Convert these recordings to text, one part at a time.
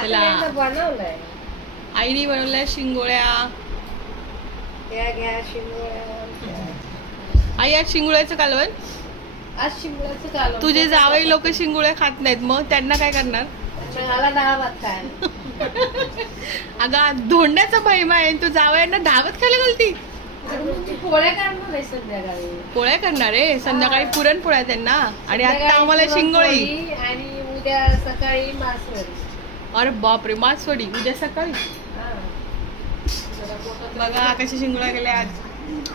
चला बनवलंय आईने बनवल्या शिंगोळ्या. घ्या शिंगोळ्या. आई आज शिंगोळ्याचं कालवण. आज शिंगोळ्याचं कालवण. तुझे जावई लोक शिंगोळ्या खात नाहीत, मग त्यांना काय करणार? मला डाळ भात काय अगं धोंड्याचा महिमा आहे, तू जावयांना धावत खायला घालती. पोळ्या करणार आहे संध्याकाळी. पोळ्या करणार आहे संध्याकाळी, पुरणपोळ्या त्यांना. आणि आता आम्हाला शिंगोळी. आणि उद्या सकाळी मासवडी. अरे बापरे, मासवडी उद्या सकाळी. बघा कशी शिंगोळ्या गेल्या आज.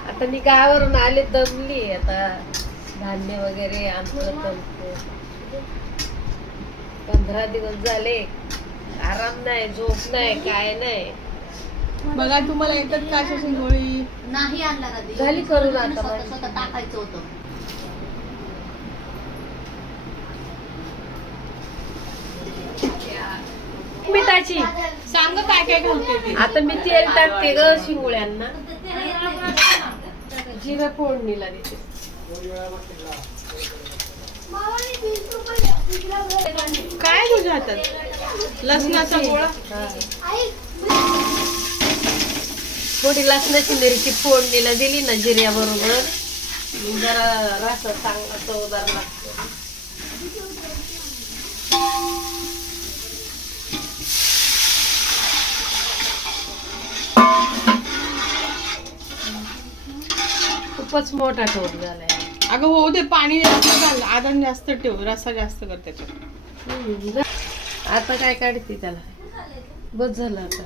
आता मी गावावरून आले, दमली. आता धान्य वगैरे आमचं 15 दिवस झाले, आराम नाही, झोप नाही, काय नाही. बघा तुम्हाला येतात का अशा शिंगोळी? नाही आणला झाली करून आता स्वतः टाकायचं होतं. मिठाची सांग काय काय घालते ते. आता मी तेल टाकते ग शिंगोळ्यांना. जिरं फोडणीला देते. काय तुझ्या हातात? लसणाचा गोळा. थोडी लसणाची मिरची फोडणीला दिली ना जिऱ्याबरोबर, जरा रस चांगला चवदार लागतो. खूपच मोठा ठोक झालाय. अगं हो, ते पाणी जास्त घाल, आदन जास्त ठेव, रस्सा जास्त कर त्याच्यात. आता काय काढते त्याला, बस झालं आता.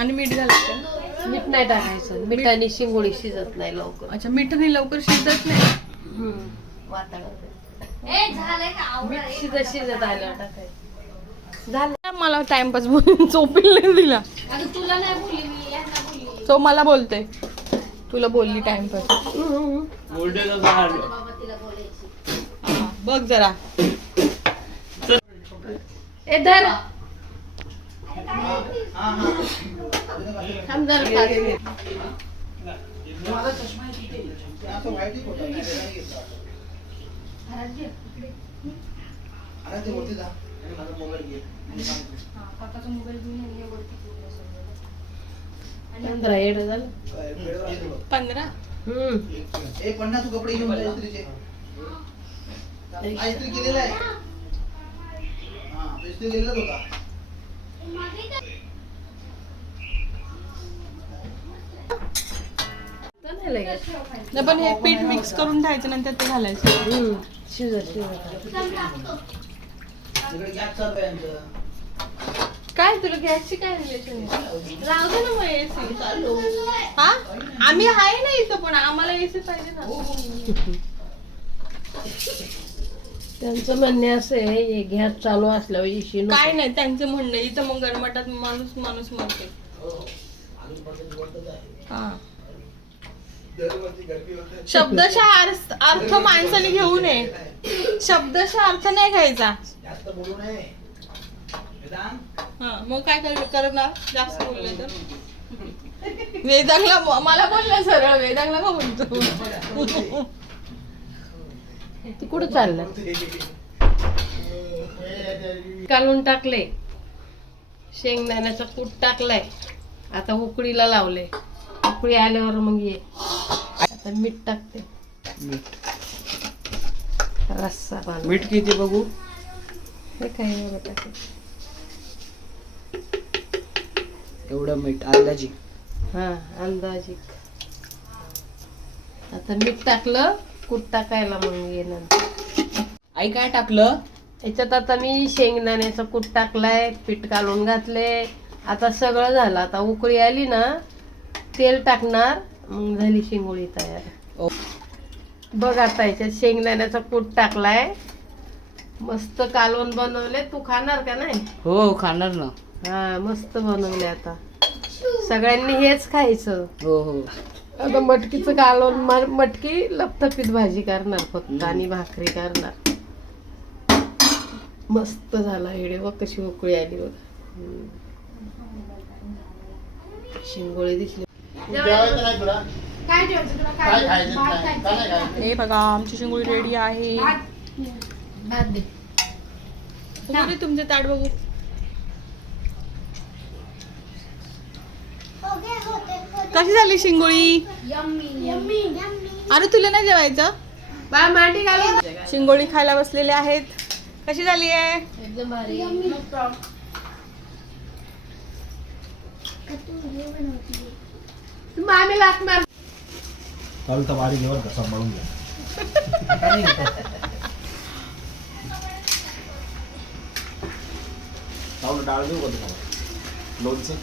आणि मीठ घालायचं. मीठ नाही टाकायचं, मिठाने शिंगोळी शिजत नाही लवकर. अच्छा, मिठाने लवकर शिजत नाही. मीठ शिजत शिजत आल्यावर टाकायचं. झालं. मला टाइमपास बोलून चोपील नाही दिला. तुला नाही बोलली मी, यांना बोलली. तो मला बोलते, तुला बोलली टाइमपास. बाबा तिला बोलायची. बघ जरा. ए धर. थांब जरा. पंधरा येड झालं. 15. 50 कपडे घेऊन जा इस्त्रीचे. इस्त्री केलेला आहे. हा, इस्त्री केलेलाच होता. नाही पण हे पीठ मिक्स करून ठेवायचं, नंतर ते घालायचं. शिजत शिजत. इकडे गॅस चालू आहे यांचं. काय तुला गॅसची काय रिलेशन? राहू दे ना मग एसी. हा, आम्ही आहे ना इथं, पण आम्हाला एसी पाहिजे ना. त्यांचं म्हणणे असं आहे, हे गॅस चालू असल्यावर इशी नको. काय नाही त्यांचं म्हणणं, इथं मग गरमाटात माणूस मरते. हा, शब्दशः अर्थ माणसाने घेऊ नये. शब्दशः अर्थ नाही घ्यायचा. जास्त बोलू नये. हा, मग काय करणार जास्त बोलले तर? वेदांगला मला बोलला सरळ, वेदांगला का बोलतो? ती कुठं चाललं? कालून टाकले, शेंगदाण्याचा कूट टाकलाय, आता उकळीला लावले. उकळी आल्यावर मग ये. आता मीठ टाकते. रस्सा पाणी. मीठ किती बघू? हे काय एवढं टाकते. एवढं मीठ अंदाजी. हा, अंदाजे. आता मीठ टाकलं, कूट टाकायला मग ये नंतर. आई काय टाकलं? याच्यात आता मी शेंगदाण्याचा कूट टाकलाय, पीठ काढून घातले. आता सगळं झालं. आता उकळी आली ना, तेल टाकणार, मग झाली शिंगोळी तयार. बघ आता याच्यात शेंगदाण्याचा कूट टाकलाय, मस्त कालवण बनवले. तू खाणार का नाही? हो खाणार ना. हा, मस्त बनवले. आता सगळ्यांनी हेच खायचं. हो हो. आता मटकीचं कालवण, मटकी लपथपीत भाजी करणार फक्त आणि भाकरी करणार. मस्त झाला. हेडे बघ कशी उकळी आली बघ. शिंगोळी दिसली. हे बघा आमची शिंगोळी रेडी आहे. बघू तुमचे ताट बघू. कशी झाली शिंगोळी? अरे तुला नाही जेवायचं? बा मांडी घालून शिंगोळी खायला बसलेले आहेत. कशी झाली आहे? एकदम भारी. मामी लागणार. चालू तर बारीक घेऊन घसा सांभाळून घ्या. चालू डाळ देऊ का तुम्हाला? लोणचं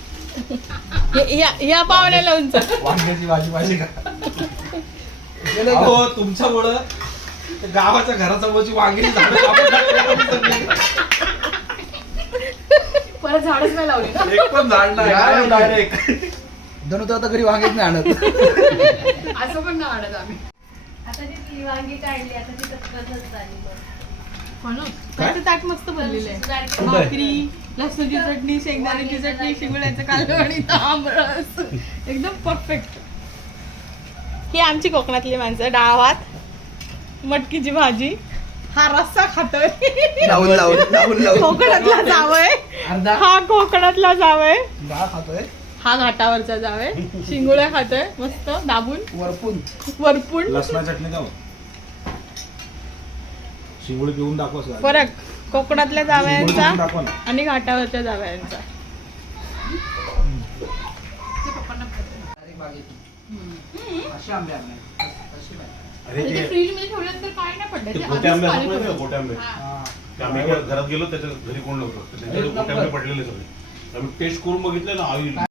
या पाहुण्या लोणचं. वांग्याची भाजी पाहिजे का? अहो तुमच्यामुळं ते गावाच्या घरासमोरची वांग्याची झाडं कापून टाकली. परत झाडच नाही लावली ना. एक पण झाड नाही डायरेक्ट. धनु तर आता घरी वांगेच नाही आणत. असं पण नाही वाढत आम्ही. आता ती वांगी काढली आता ती तसंच झाली त्याचं ताट मस्त बनलेलं आहे. भाकरी, लसूणची चटणी, शेंगदाण्याची चटणी, शिंगोळ्याचं कालवण आणि तांबरस. एकदम परफेक्ट. ही आमची कोकणातली माणसं. डाळ भात, मटकीची भाजी, हा रस्सा खातोय. लावून कोकणातला जावय. अर्धा हा कोकणातला जावय. डाळ खातोय. हा घाटावरचा जावय. शिंगोळ्या खातोय मस्त दाबून वरपून. लसणा चटणी द्या. शिंगोळी पिऊन दाखवा सर. फरक कोकणातल्या जावयांचा दाखवा ना. आणि घाटावरच्या जावयांचा. अशी आंबे आणले. अरे ते फ्रीज मध्ये ठेवल्यानंतर काय नाही पडलं. ते ते गोटे आधीच आंबे पाणी असतात ना, पडलं. गोटे आंबे. ते आम्ही घरात गेलो त्याच्या घरी कोण नव्हतं. त्याच्याकडे गोटे आंबे पडलेले सगळे. आम्ही टेस्ट करून बघितले ना, आई